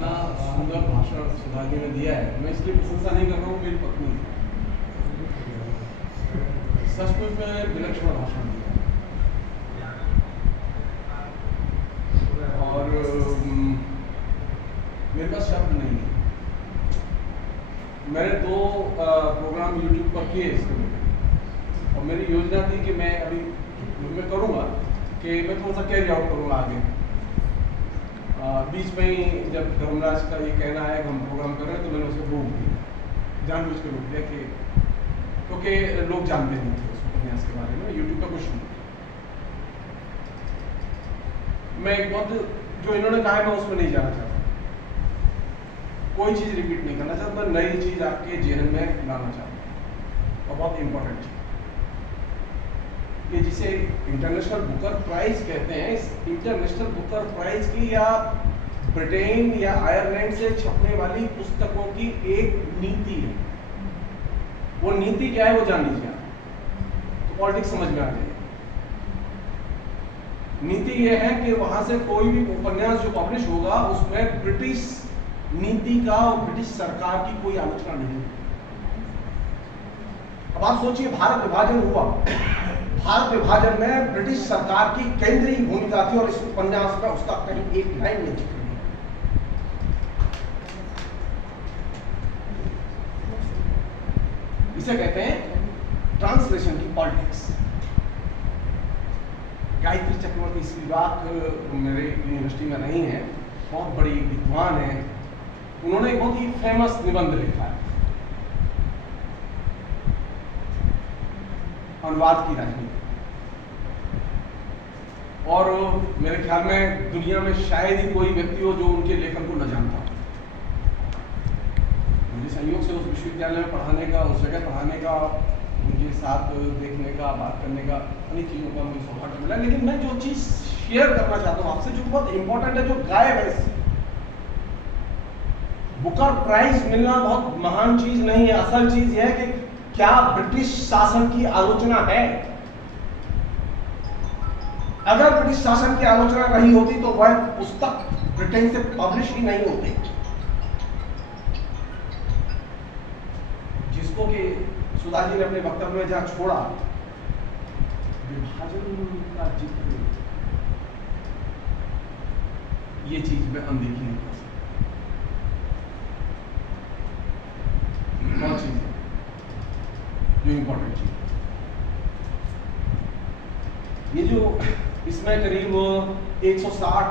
इतना सुंदर भाषण सुधा जी ने दिया है, मैं इसकी प्रशंसा नहीं कर रहा हूँ, मेरी पत्नी सचमुच में विलक्षण भाषण दिया और मेरे पास शब्द नहीं है। मैंने 2 प्रोग्राम यूट्यूब पर किए इसके लिए और मेरी योजना थी कि मैं अभी मैं करूँगा कि मैं थोड़ा सा कैरी आउट करूँगा आगे। बीच में ही जब धर्मराज का ये कहना है कि हम प्रोग्राम कर रहे हैं तो मैंने उसको रोक दिया, जानबूझ के रोक दिया कि क्योंकि लोग जानते नहीं थे उस उपन्यास के बारे में, यूट्यूब का कुछ नहीं। मैं एक बहुत जो इन्होंने कहा है मैं उसमें नहीं जाना चाहता, कोई चीज़ रिपीट नहीं करना चाहता, मैं नई चीज़ आपके जेहन में लाना चाहता हूँ और बहुत इंपॉर्टेंट चीज़ ये जिसे इंटरनेशनल बुकर प्राइज कहते हैं। इस इंटरनेशनल बुकर प्राइज की या ब्रिटेन या आयरलैंड से छपने वाली पुस्तकों की एक नीति है। वो नीति क्या है वो जान लीजिए आप, तो पॉलिटिक्स समझ में आ जाएगी। नीति ये है कि वहां से कोई भी उपन्यास जो पब्लिश होगा उसमें ब्रिटिश नीति का और ब्रिटिश सरकार की कोई आलोचना नहीं। अब आप सोचिए, भारत विभाजन हुआ, भारत विभाजन में ब्रिटिश सरकार की केंद्रीय भूमिका थी और इस उपन्यास में उसका कहीं एक लाइन नहीं जिक्र नहीं। इसे कहते हैं ट्रांसलेशन की पॉलिटिक्स। गायत्री चक्रवर्ती स्पिवाक मेरे यूनिवर्सिटी में रही हैं, बहुत बड़ी विद्वान हैं। उन्होंने एक बहुत ही फेमस निबंध लिखा है, अनुवाद की राजनीति, और मेरे ख्याल में दुनिया में शायद ही कोई व्यक्ति हो जो उनके लेखन को न जानता हो। मुझे संयोग से उस विश्वविद्यालय में पढ़ाने का, उस जगह पढ़ाने का, उनके साथ देखने का, बात करने का, अनेक चीज़ों का मुझे सौभाग्य मिला। लेकिन मैं जो चीज़ शेयर करना चाहता हूँ आपसे, जो बहुत इंपॉर्टेंट है, जो गायब है, बुकर प्राइज मिलना बहुत महान चीज नहीं है। असल चीज यह है कि क्या ब्रिटिश शासन की आलोचना है। अगर ब्रिटिश शासन की आलोचना रही होती तो वह पुस्तक ब्रिटेन से पब्लिश ही नहीं होती। जिसको कि सुधा जी ने अपने वक्तव्य में जहां छोड़ा, विभाजन का जिक्र, ये चीज में अनदेखी नहीं कर सकती। बहुत चीज है जो इंपॉर्टेंट चीज, ये जो इसमें करीब 160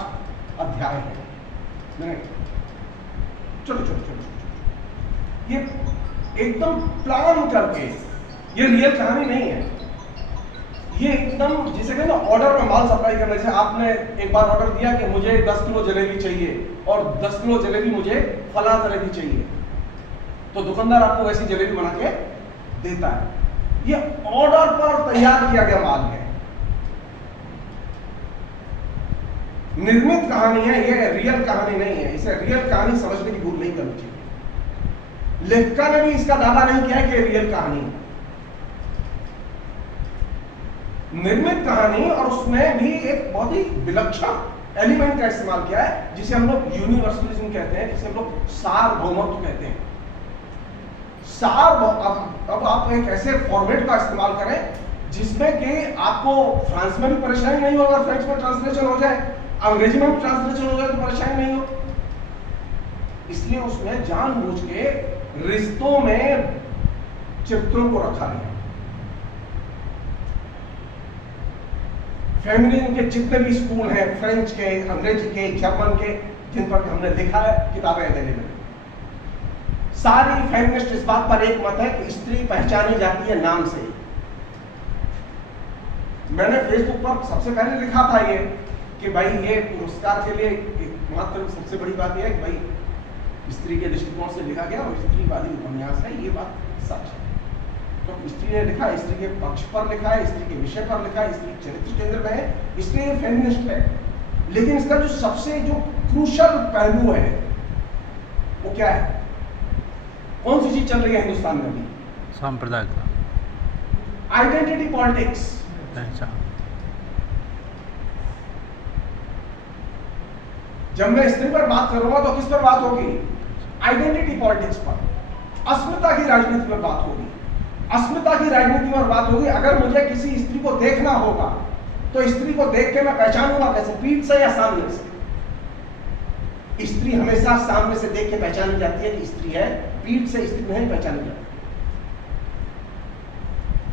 अध्याय है, चलो चलो चलो, ये एकदम प्लान करके, ये रियल कहानी नहीं है, ये एकदम जिसे कहते हैं ना ऑर्डर में माल सप्लाई करने से। आपने एक बार ऑर्डर दिया कि मुझे 10 किलो जलेबी चाहिए और 10 किलो जलेबी मुझे फला तरह की चाहिए, तो दुकानदार आपको वैसी जलेबी बना के देता है। ये ऑर्डर पर तैयार किया गया माल है, निर्मित कहानी है, ये रियल कहानी नहीं है। इसे रियल कहानी समझने की भूल नहीं करनी चाहिए। लेखिका ने भी इसका दावा नहीं किया कि रियल कहानी है, निर्मित कहानी, और उसमें भी एक बहुत ही विलक्षण एलिमेंट का इस्तेमाल किया है जिसे हम लोग यूनिवर्सलिज्म कहते हैं, जिसे हम लोग सार्वभौमत्व कहते हैं। अब आप एक ऐसे फॉर्मेट का इस्तेमाल करें जिसमें कि आपको फ्रांस में भी परेशानी नहीं हो, अगर फ्रेंच में ट्रांसलेशन हो जाए, अंग्रेजी में भी ट्रांसलेशन हो जाए तो परेशानी नहीं हो। इसलिए उसमें जानबूझ के रिश्तों में चित्रों को रखा गया। फेमिनिज्म के जितने भी स्कूल हैं, फ्रेंच के, अंग्रेजी के, जर्मन के, जिन पर हमने लिखा है, किताबें अवेलेबल हैं, सारी फेमिनिस्ट इस बात पर एक मत है कि स्त्री पहचानी जाती है नाम से। मैंने फेसबुक पर सबसे पहले लिखा था ये कि भाई ये पुरस्कार के लिए एकमात्र सबसे बड़ी बात यह है कि भाई स्त्री के दृष्टिकोण से लिखा गया और स्त्रीवादी उपन्यास है, ये बात सच है। तो स्त्री ने लिखा, स्त्री के पक्ष पर लिखा है, स्त्री के विषय पर लिखा है, स्त्री चरित्र केंद्र में है, इसलिए ये फेमिनिस्ट है। लेकिन इसका जो सबसे जो क्रूशल पहलू है वो क्या है? कौन सी चीज चल रही है हिंदुस्तान में अभी? सांप्रदायिकता, आइडेंटिटी पॉलिटिक्स। जब मैं स्त्री पर बात करूंगा तो किस पर बात होगी? आइडेंटिटी पॉलिटिक्स पर, अस्मिता की राजनीति पर बात होगी। अस्मिता की राजनीति पर बात होगी। अगर मुझे किसी स्त्री को देखना होगा तो स्त्री को देख के मैं पहचानूंगा कैसे? पीठ से या सामने से? स्त्री हमेशा सामने से देख के पहचानी जाती है कि स्त्री है, पीठ से स्त्री नहीं पहचानी जाती।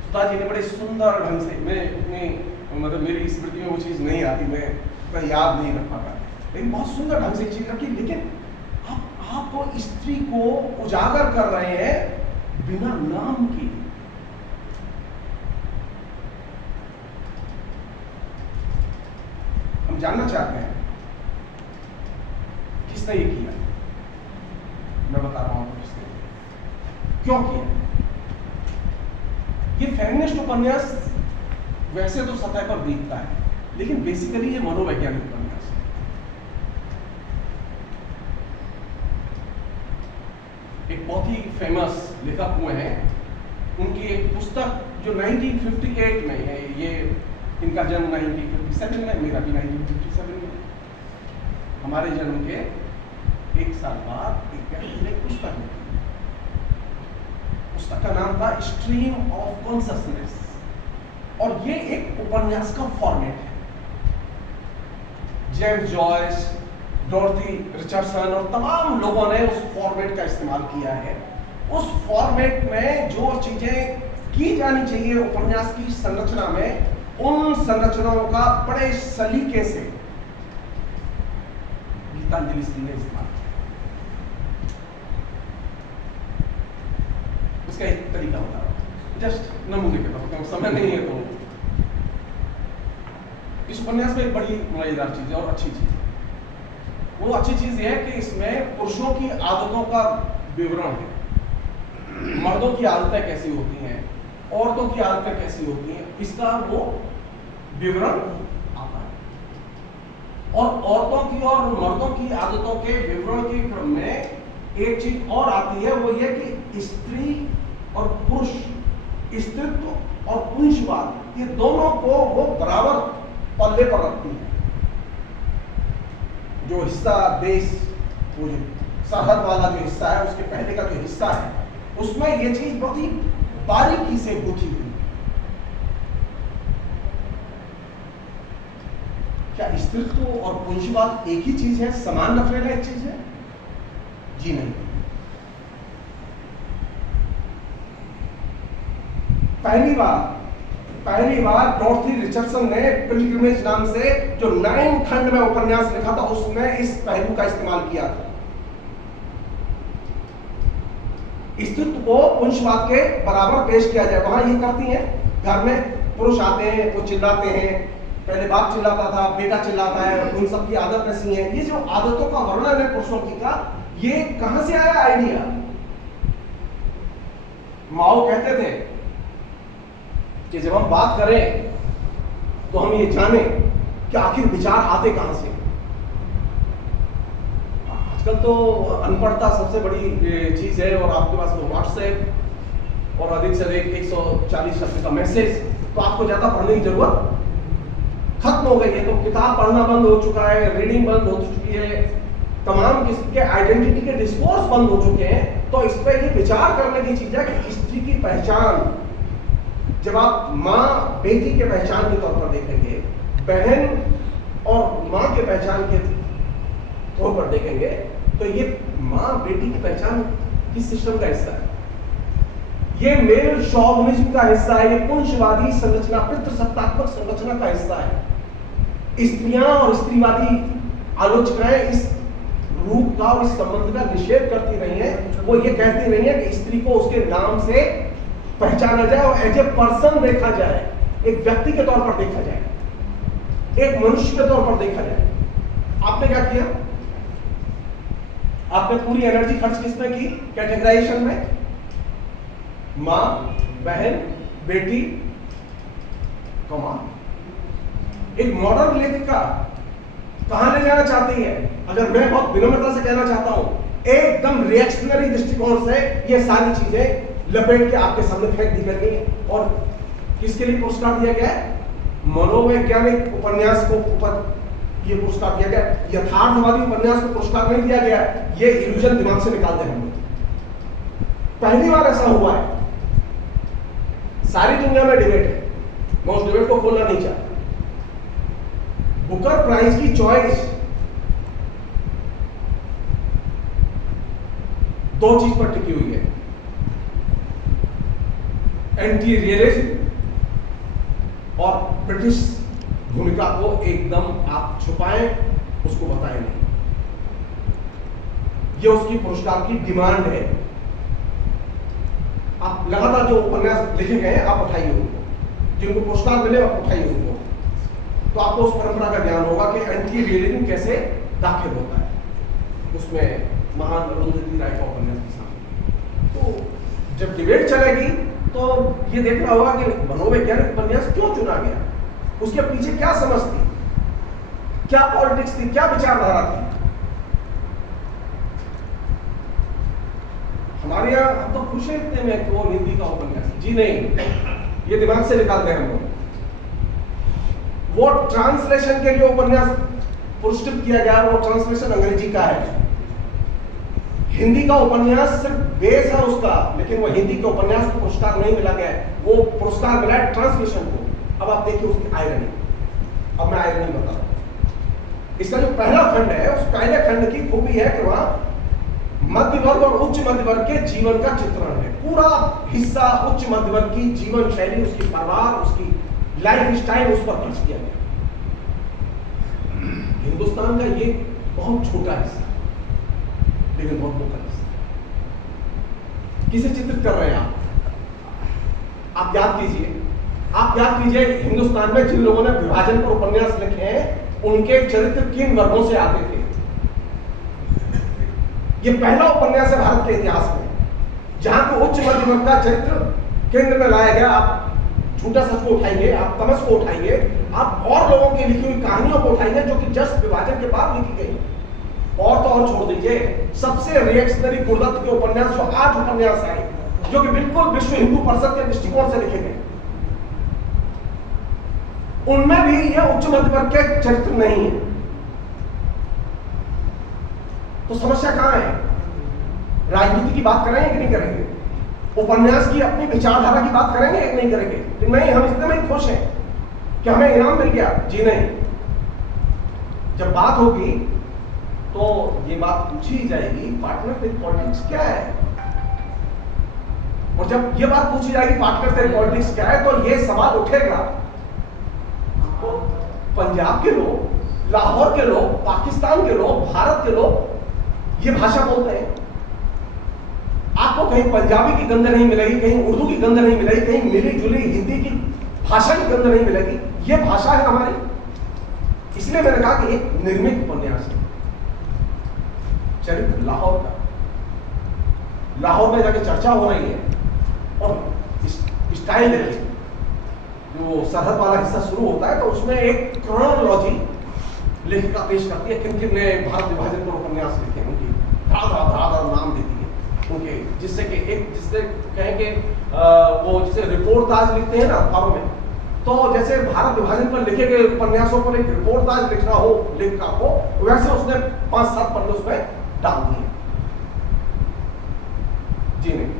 सुधा जी ने बड़े सुंदर ढंग से, मैं मतलब मेरी स्मृति में वो चीज नहीं आती, मैं याद नहीं रख पाता, लेकिन बहुत सुंदर ढंग से चीज रखी। लेकिन आप स्त्री को उजागर कर रहे हैं बिना नाम के। हम जानना चाहते हैं किसने ये किया। मैं बता रहा हूं किसने, क्यों किया। ये फेमिनिस्ट उपन्यास वैसे तो सतह पर दिखता है, लेकिन बेसिकली ये मनोवैज्ञानिक उपन्यास है। एक बहुत ही फेमस लेखक हुए हैं, उनकी एक पुस्तक जो 1958 में है, ये इनका जन्म 1957 में, मेरा भी 1957 में, हमारे जन्म के एक साल बाद एक पुस्तक है। पुस्तक का नाम था स्ट्रीम ऑफ कॉन्शसनेस, और ये एक उपन्यास का फॉर्मेट है। जेम्स जॉयस, डॉर्थी रिचर्डसन और तमाम लोगों ने उस फॉर्मेट का इस्तेमाल किया है। उस फॉर्मेट में जो चीजें की जानी चाहिए उपन्यास की संरचना में, उन संरचनाओं का बड़े सलीके से गीतांजलि सिंह ने इस्तेमाल किया। उसका एक तरीका बता रहा हूं, जस्ट नमूने के तौर पर, समय नहीं है तो। इस उपन्यास में एक बड़ी मजेदार चीज है और अच्छी चीज है। वो अच्छी चीज ये है कि इसमें पुरुषों की आदतों का विवरण है। मर्दों की आदतें कैसी होती हैं, औरतों की आदतें कैसी होती हैं, इसका वो विवरण आता है। और औरतों की और मर्दों की आदतों के विवरण के क्रम में एक चीज और आती है, वो ये कि स्त्री और पुरुष, स्त्रीत्व और पुंसवाद, ये दोनों को वो बराबर पल्ले पर रखती है। जो हिस्सा देश, वो जो सरहद वाला जो हिस्सा है, उसके पहले का जो हिस्सा है, उसमें ये चीज बहुत ही बारीकी से गुथी हुई। क्या स्त्रीत्व और पुंसवाद एक ही चीज है, समान नफरेला एक चीज है? जी नहीं। पहली बार डॉर्थी रिचर्डसन ने पिलग्रिमेज नाम से जो 9 खंड में उपन्यास लिखा था, उसमें इस पहलू का इस्तेमाल किया था। स्त्रीत्व को पुंसवाद के बराबर पेश किया जाए। वहां ये करती हैं, घर में पुरुष आते हैं, वो चिल्लाते हैं, पहले बाप चिल्लाता था, बेटा चिल्लाता है, उन सब की आदत ऐसी है। ये जो आदतों का वर्णन है पुरुषों की का, ये कहां से आया आइडिया? माओ कहते थे कि जब हम बात करें तो हम ये जाने कि आखिर विचार आते कहां से। आजकल तो अनपढ़ता सबसे बड़ी चीज है, और आपके पास वो व्हाट्सएप और अधिक से अधिक 140 शब्द का मैसेज, तो आपको ज्यादा पढ़ने की जरूरत खत्म हो गई है। तो किताब पढ़ना बंद हो चुका है, रीडिंग बंद हो चुकी है, तमाम किस्म के आइडेंटिटी के डिस्कोर्स बंद हो चुके हैं। तो इस पर ये विचार करने की चीज है कि स्त्री की पहचान, जब आप माँ बेटी के पहचान के तौर पर देखेंगे, बहन और माँ के पहचान के तौर पर देखेंगे, तो ये माँ बेटी की पहचान किस सिस्टम का हिस्सा है? ये मेल शॉविनिज्म का हिस्सा है, ये पुंसवादी संरचना, पितृसत्तात्मक संरचना का हिस्सा है। स्त्रियां और स्त्रीवादी आलोचनाएं इस रूप का और इस संबंध का निषेध करती रही हैं। वो ये कहती रही है कि स्त्री को उसके नाम से पहचाना जाए और एज ए पर्सन देखा जाए, एक व्यक्ति के तौर पर देखा जाए, एक मनुष्य के तौर पर देखा जाए। आपने क्या किया? आपने पूरी एनर्जी खर्च किसमें की? कैटेगराइजेशन में। मां, बहन, बेटी, एक मॉडर्न लेखिका कहां ले जाना चाहती है? अगर मैं बहुत विनम्रता से कहना चाहता हूं, एकदम रिएक्शनरी दृष्टिकोण से ये सारी चीजें लपेट के आपके सामने फेंक दी गई। और किसके लिए पुरस्कार दिया गया है? मनोवैज्ञानिक उपन्यास को ये पुरस्कार दिया गया। यथार्थवादी उपन्यास को पुरस्कार नहीं दिया गया, ये इल्यूजन दिमाग से निकाल दें हम लोग। पहली बार ऐसा हुआ है, सारी दुनिया में डिबेट है, मैं उस डिबेट को खोलना नहीं चाहता। बुकर प्राइज की चॉइस दो चीज पर टिकी हुई है, एंटी रियलिज्म और ब्रिटिश भूमिका को एकदम आप छुपाएं, उसको बताएं नहीं। ये उसकी पुरस्कार की डिमांड है। आप लगातार जो उपन्यास लिखे गए हैं आप उठाइए उनको, जिनको पुरस्कार मिले आप उठाइए उनको, तो आपको उस परंपरा का ज्ञान होगा कि एंटी रियलिज्म कैसे दाखिल होता है उसमें महान अरुंधति राय का उपन्यास के सामने। तो जब डिबेट चलेगी तो ये देखना होगा कि मनोवैज्ञानिक उपन्यास क्यों चुना गया, उसके पीछे क्या समझ थी, क्या पॉलिटिक्स थी, क्या विचारधारा थी। हमारे यहाँ हम तो खुश हैं इतने में वो हिंदी का उपन्यास, जी नहीं, ये दिमाग से निकालते हैं हम लोग। वो ट्रांसलेशन के लिए उपन्यास पुरस्कृत किया गया, वो ट्रांसलेशन अंग्रेजी का है। हिंदी का उपन्यास सिर्फ बेस है उसका, लेकिन वो हिंदी के उपन्यास को पुरस्कार नहीं मिला गया है, वो पुरस्कार मिला है ट्रांसलेशन को। अब आप देखिए उसकी आयरनी, अब मैं आयरनी बता रहा हूं। इसका जो पहला खंड है, उस पहले खंड की खूबी है कि वहां मध्य वर्ग और उच्च मध्य वर्ग के जीवन का चित्रण है। पूरा हिस्सा उच्च मध्य वर्ग की जीवन शैली, उसकी परिवार, उसकी लाइफ स्टाइल उस पर खर्च किया गया। हिंदुस्तान का ये बहुत छोटा हिस्सा, लेकिन बहुत मोटा हिस्सा। किसे चित्रित कर रहे हैं आप याद कीजिए, आप याद कीजिए हिंदुस्तान में जिन लोगों ने विभाजन पर उपन्यास लिखे हैं, उनके चरित्र किन वर्गों से आते थे। ये पहला उपन्यास है भारत के इतिहास में जहां को उच्च मध्य वर्ग का चरित्र केंद्र में लाया गया। आप झूठा सच को उठाइए, आप तमस को उठाइए, आप और लोगों की लिखी हुई कहानियों को उठाइए जो कि जस्ट विभाजन के बाद लिखी गई, और तो और छोड़ दीजिए सबसे रिएक्शनरी गुरुदत्त के उपन्यास, जो 8 उपन्यास आए जो कि बिल्कुल विश्व हिंदू परिषद के दृष्टिकोण से लिखे गए, उनमें भी यह उच्च मध्य वर्ग के चरित्र नहीं है। तो समस्या कहां है? राजनीति की बात करेंगे कि नहीं करेंगे? उपन्यास की अपनी विचारधारा की बात करेंगे कि नहीं करेंगे? तो नहीं, हम इतने में खुश हैं कि हमें इनाम मिल गया, जी नहीं। जब बात होगी तो ये बात पूछी जाएगी पार्टनर विद पॉलिटिक्स क्या है, और जब ये बात पूछी जाएगी पार्टनर विद पॉलिटिक्स क्या है, तो ये सवाल उठेगा तो पंजाब के लोग, लाहौर के लोग, पाकिस्तान के लोग, भारत के लोग ये भाषा बोलते हैं। आपको कहीं पंजाबी की गंध नहीं मिलेगी, कहीं उर्दू की गंध नहीं मिलेगी, कहीं मिली जुली हिंदी की भाषा की गंध नहीं मिलेगी। ये भाषा है हमारी। इसलिए मैंने कहा कि एक निर्मित उपन्यास है, चरित्र लाहौर का, लाहौर में जाके चर्चा हो रही है, और स्टाइल देखिए, जो सरहद वाला हिस्सा शुरू होता है तो उसमें एक क्रोनोलॉजी लेखिका पेश करती है, किन किन ने भारत विभाजन पर उपन्यास लिखे हैं, उनकी धारा नाम देती है उनके, जिससे कि एक जिससे कहेंगे वो जिसे रिपोर्टाज लिखते हैं ना अखबारों में, तो जैसे भारत विभाजन पर लिखे गए उपन्यासों पर एक रिपोर्टाज लिखना हो लेखिका को, वैसे उसने 5-7 पन्ने उसमें डाल दिए। जी नहीं,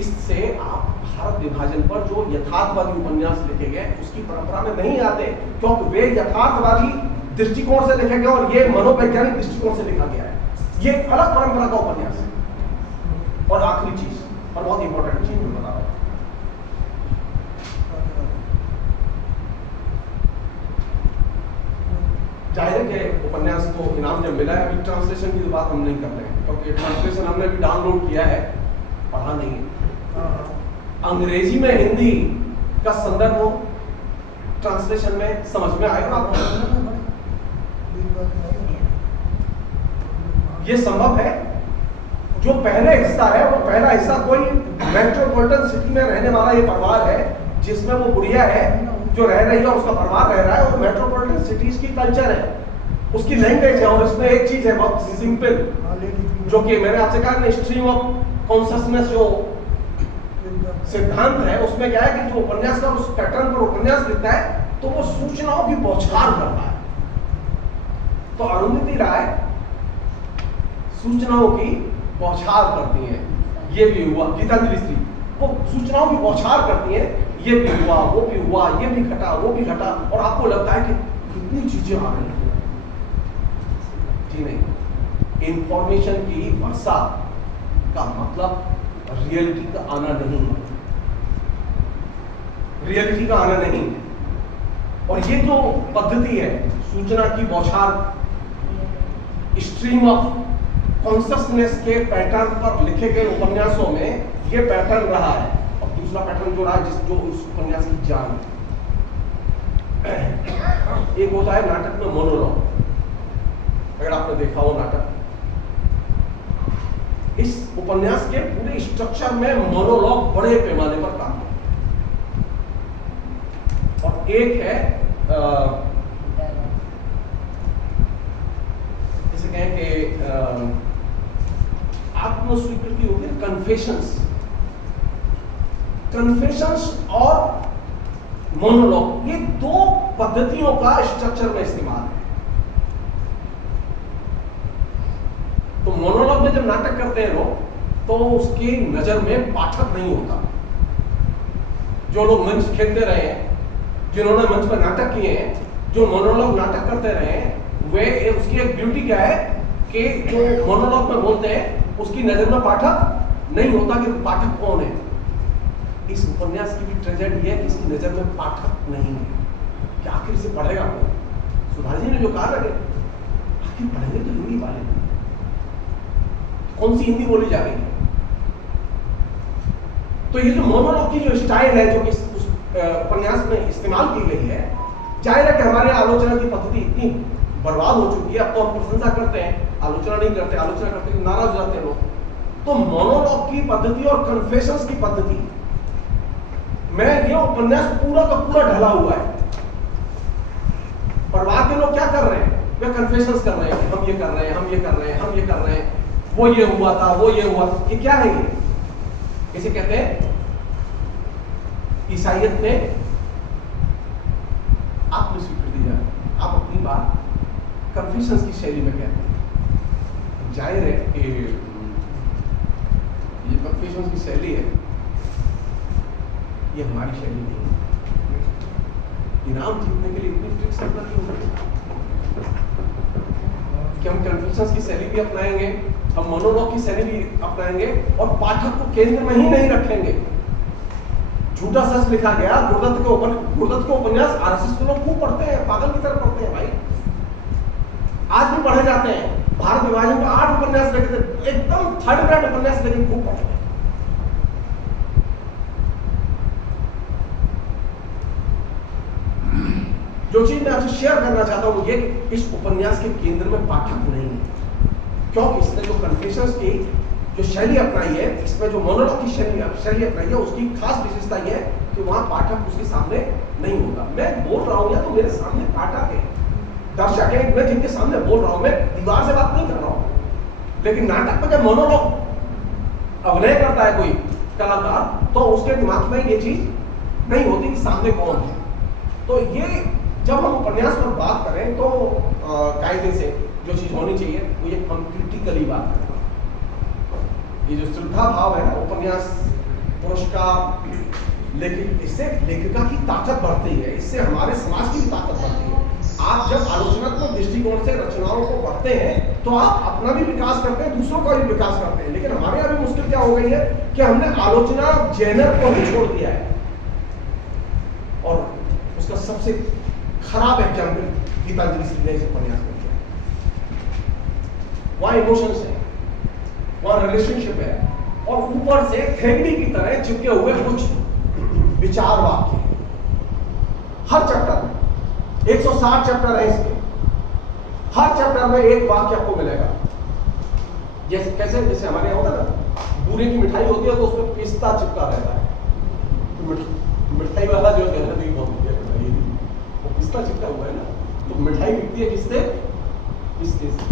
इससे आप भारत विभाजन पर जो यथार्थवादी उपन्यास लिखे गए उसकी परंपरा में नहीं आते, क्योंकि वे यथार्थवादी दृष्टिकोण से लिखे गए और ये मनोवैज्ञानिक दृष्टिकोण से लिखा गया है। ये एक अलग परंपरा का उपन्यास है। और आखिरी चीज, और बहुत इंपॉर्टेंट चीज मैं बता रहा हूं, जाहिर है कि उपन्यास को इनाम जब मिला है, अभी ट्रांसलेशन की तो बात हम नहीं कर रहे हैं, क्योंकि ट्रांसलेशन हमने भी डाउनलोड किया है, पढ़ा नहीं है। अंग्रेजी में हिंदी का संदर्भ हो, ट्रांसलेशन में समझ में आएगा आपको? ये संभव है। जो पहले हिस्सा है, वो पहला हिस्सा कोई मेट्रोपॉलिटन सिटी में रहने वाला ये परिवार है, जिसमें वो बुढ़िया है जो रह रही है, उसका परिवार रह रहा है, और मेट्रोपॉलिटन सिटीज की कल्चर है, उसकी लैंग्वेज है। और इसमें एक चीज है बहुत सिंपल, जो कि मैंने आपसे कहा ना, स्ट्रीम ऑफ कॉन्शसनेस जो सिद्धांत है, उसमें क्या है कि जो उपन्यासकार उस पैटर्न पर उपन्यास लिखता है तो वो सूचनाओं की बौछार करता है। तो अरुंधति राय सूचनाओं की बौछार करती हैं, ये भी हुआ, गीतांजलि स्त्री वो सूचनाओं की बौछार करती हैं, ये भी हुआ, वो भी हुआ, ये भी घटा, वो भी घटा, और आपको लगता है कि कितनी चीजें आ रही हैं। जी नहीं, इंफॉर्मेशन की वर्षा का मतलब रियलिटी का आना नहीं है, रियलिटी का आना नहीं है। और ये जो पद्धति है सूचना की बौछार, स्ट्रीम ऑफ कॉन्शियसनेस के पैटर्न पर लिखे गए उपन्यासों में ये पैटर्न रहा है। और दूसरा पैटर्न जो रहा है जो उस उपन्यास की जान, एक होता है नाटक में मोनोलॉग। अगर आपने देखा हो नाटक, इस उपन्यास के पूरे स्ट्रक्चर में मोनोलॉग बड़े पैमाने पर काम है। और एक है जैसे कहें कि आत्मस्वीकृति होती है, कन्फेशंस और मोनोलॉग, ये दो पद्धतियों का स्ट्रक्चर में इस्तेमाल है। तो मोनोलॉग में जब नाटक करते हैं लोग, तो उसकी नजर में पाठक नहीं होता। जो लोग मंच खेलते रहे हैं, जिन्होंने मंच पर नाटक किए हैं, जो मोनोलॉग नाटक करते रहे हैं, वे उसकी एक ब्यूटी क्या है कि जो मोनोलॉग में बोलते हैं उसकी नजर में पाठक नहीं होता कि पाठक कौन है। इस उपन्यास की भी ट्रेजेडी है कि इसकी नजर में पाठक नहीं है कि आखिर से पढ़ेगा कौन। सुधा जी ने जो कहा लगे, आखिर पढ़ेंगे तो हिंदी वाले, कौन सी हिंदी बोली जा रही है। तो ये जो मोनोलॉग की जो स्टाइल है जो कि उपन्यास में इस्तेमाल की गई है, जाहिर है कि हमारे आलोचना की पद्धति इतनी बर्बाद हो चुकी है। अब तो हम प्रशंसा करते हैं, आलोचना नहीं करते, आलोचना करते हैं नाराज हो जाते हैं लोग। तो मोनोलॉग की पद्धति और कन्फेशंस की पद्धति में ये उपन्यास पूरा का पूरा ढला हुआ है। और वहां के लोग क्या कर रहे हैं, वे कन्फेशंस कर रहे हैं, हम ये कर रहे हैं, हम ये कर रहे हैं, हम ये कर रहे हैं, वो ये हुआ था, वो ये हुआ था। ये क्या है, ये इसे कहते हैं ईसाइयत ने आत्मस्वीकृति दिया। आप अपनी बात कन्फेशंस की शैली में कहते हैं। जाहिर है कि ये कन्फेशंस की शैली है, ये हमारी शैली नहीं है। इनाम जीतने के लिए इतनी ट्रिक्स अपना क्यों कि हम कन्फेशंस की शैली भी अपनाएंगे, हम मोनोलॉग की शैली भी अपनाएंगे और पाठक को केंद्र में ही नहीं रखेंगे। झूठा सच लिखा गया, गुरुदत्त के उपन्यास आरएसएस के लोग खूब पढ़ते हैं, पागल की तरह पढ़ते हैं भाई, आज भी पढ़े जाते हैं। भारत विभाजन का 8 उपन्यास लिखे थे, एकदम थर्ड ग्रेड उपन्यास, लेकिन खूब पढ़ते हैं। जो चीज मैं आपसे शेयर करना चाहता हूं ये, इस उपन्यास के केंद्र में पाठक नहीं है, क्योंकि इसने जो कन्फेशंस की जो शैली अपनाई है, इसमें जो मोनोलॉग की शैली अपनाई है, उसकी खास विशेषता यह है कि वहां पाठक उसके सामने नहीं होगा। मैं बोल रहा हूं या तो मेरे सामने पाठक है, दर्शक है, मैं जिनके सामने बोल रहा हूं, मैं दीवार से बात नहीं कर रहा हूं। लेकिन नाटक में जब मोनोलॉग अभिनय करता है कोई कलाकार, तो उसके दिमाग में ये चीज नहीं होती कि सामने कौन है। तो ये जब हम उपन्यास पर बात करें तो कायदे से जो चीज होनी चाहिए वो ये हम क्रिटिकली बात करें। ये जो श्रद्धा भाव है ना, उपन्यास पुरस्कार, लेकिन इससे लेखिका की ताकत बढ़ती है, इससे हमारे समाज की भी ताकत बढ़ती है। आप जब आलोचनात्मक दृष्टिकोण से रचनाओं को पढ़ते हैं तो आप अपना भी विकास करते हैं, दूसरों का भी विकास करते हैं। लेकिन हमारे यहाँ भी मुश्किल क्या हो गई है कि हमने आलोचना जेनर को ही छोड़ दिया है। और उसका सबसे खराब एग्जाम्पल गीतांजलि श्री ने इस उपन्यास में किया। वहां इमोशंस है, वहां रिलेशनशिप है, और ऊपर से थैगड़ी की तरह चिपके हुए कुछ विचार वाक्य। हर चैप्टर में 160 चैप्टर है इसके, हर चैप्टर में एक वाक्य आपको मिलेगा। जैसे कैसे, जैसे हमारे यहाँ होता है ना, बूरे की मिठाई होती है तो उसमें पिस्ता चिपका रहता है। मिठाई वाला जो है ना, वो पिस्ता चिपका हुआ है ना, तो मिठाई बिकती है किससे, पिस्ते से।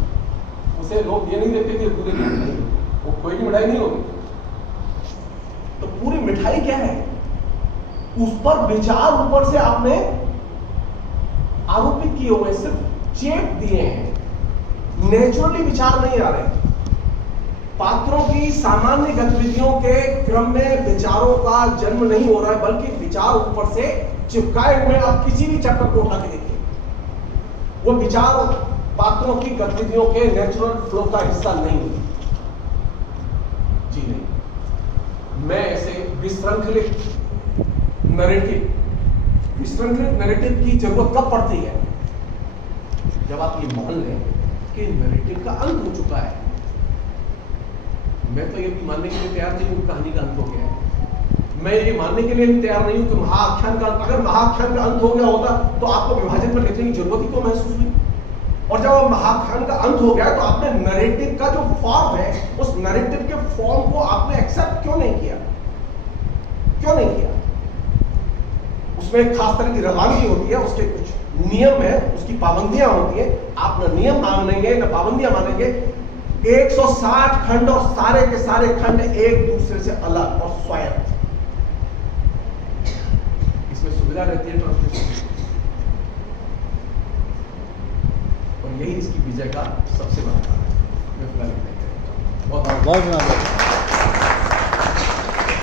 उसे लोग ये नहीं देखते कि पूरे की मिठाई, वो कोई की मिठाई नहीं होती। तो पूरी मिठाई क्या है, उस पर विचार ऊपर से आपने आरोपित किए हुए, सिर्फ चेप दिए हैं, नेचुरली विचार नहीं आ रहे। पात्रों की सामान्य गतिविधियों के क्रम में विचारों का जन्म नहीं हो रहा है, बल्कि विचार ऊपर से चिपकाए हुए। आप किसी भी चैप्टर को उठा के देखिए, वो विचार पात्रों की गतिविधियों के नेचुरल फ्लो का हिस्सा नहीं है जी, नहीं। मैं ऐसे विश्रृंखलित नैरेटिव की जरूरत कब पड़ती है? जब आप ये मान लें कि नैरेटिव का अंत हो चुका है। मैं तो ये भी मानने के लिए तैयार नहीं हूं कहानी का अंत हो गया है। मैं ये मानने के लिए भी तैयार नहीं हूं कि महाआख्यान का, अगर महाआख्यान का अंत हो गया होता तो आपको विभाजन पर लिखने की जरूरत ही क्यों महसूस हुई? और जब महाआख्यान का अंत हो गया तो आपने नैरेटिव का जो फॉर्म है, उस नैरेटिव के फॉर्म को आपने एक्सेप्ट क्यों नहीं किया? क्यों नहीं किया? उसमें एक खास तरह की रवानगी होती है, उसके कुछ नियम है, उसकी पाबंदियां होती है। आप न नियम मानेंगे न पाबंदियां मानेंगे। 160 खंड और सारे के सारे खंड एक दूसरे से अलग और स्वायत्त। इसमें सुविधा रहती है ट्रांसलेशन, और यही इसकी विजय का सबसे बड़ा कारण है। मैं फिलहाल बहुत